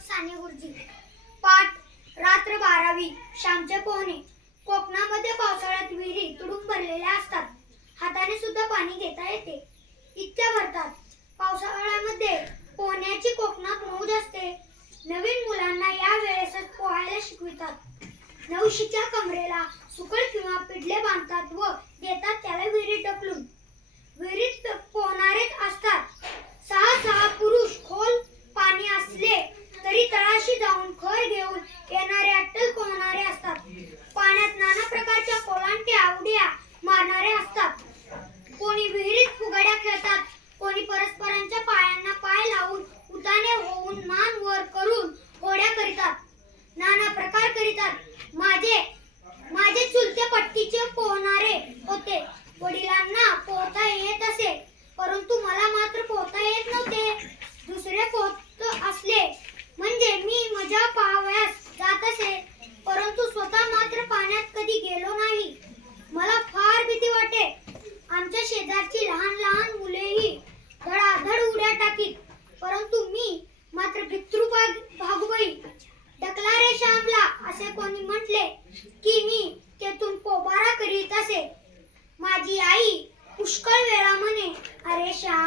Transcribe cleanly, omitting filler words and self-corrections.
साने गुरुजी. पाठ रात्र 12वी. श्यामचे पोहणे. कोकणामध्ये पावसाळ्यात विहिरी तुडूंब भरलेल्या असतात. हाताने सुद्धा पाणी घेता येते, इतक्या भरतात. पावसाळ्यामध्ये पोहण्याची कोकणात मौज असते. नवीन मुलांना या वेळेसच पोहायला शिकवितात. नवशीच्या कमरेला सुकळ किंवा पिडले बांधतात व देतात त्याला विहिरीत ढकलून. विहिरीत पोहणारेच असतात. 6 पुरुष. खोल पाणी असले तरी तळाशी जाऊन खर घेऊन येणारे अट्टल पोहणारे असतात. पाण्यात नाना प्रकारच्या कोलांट्या उड्या मारणारे असतात. कोणी विहिरीत फुगड्या खेळतात, कोणी परस्परांच्या पायांना पाय लावून उताने होऊन मान वर करून होड्या करीतात, नाना प्रकार करीतात. माझे चुलते पट्टीचे पोहणारे होते. वडिलांना पोहता येत असे, परंतु मला मात्र पोहता येत नव्हते. दुसरे पोहत असले म्हणजे मी मजा पाहावयास जात असे, परंतु स्वतः मात्र पाण्यात कधी गेलो नाही. मला फार भीती वाटे. आमच्या शेजारची लहान लहान मुलेही धडाधड उड्या टाकीत, परंतु मी मात्र भित्रू भागूबाई. ढकला रे श्यामला असे कोणी म्हटले की मी तेथून पोबारा करीत असे. माझी आई पुष्कळ वेळा म्हणे, अरे श्याम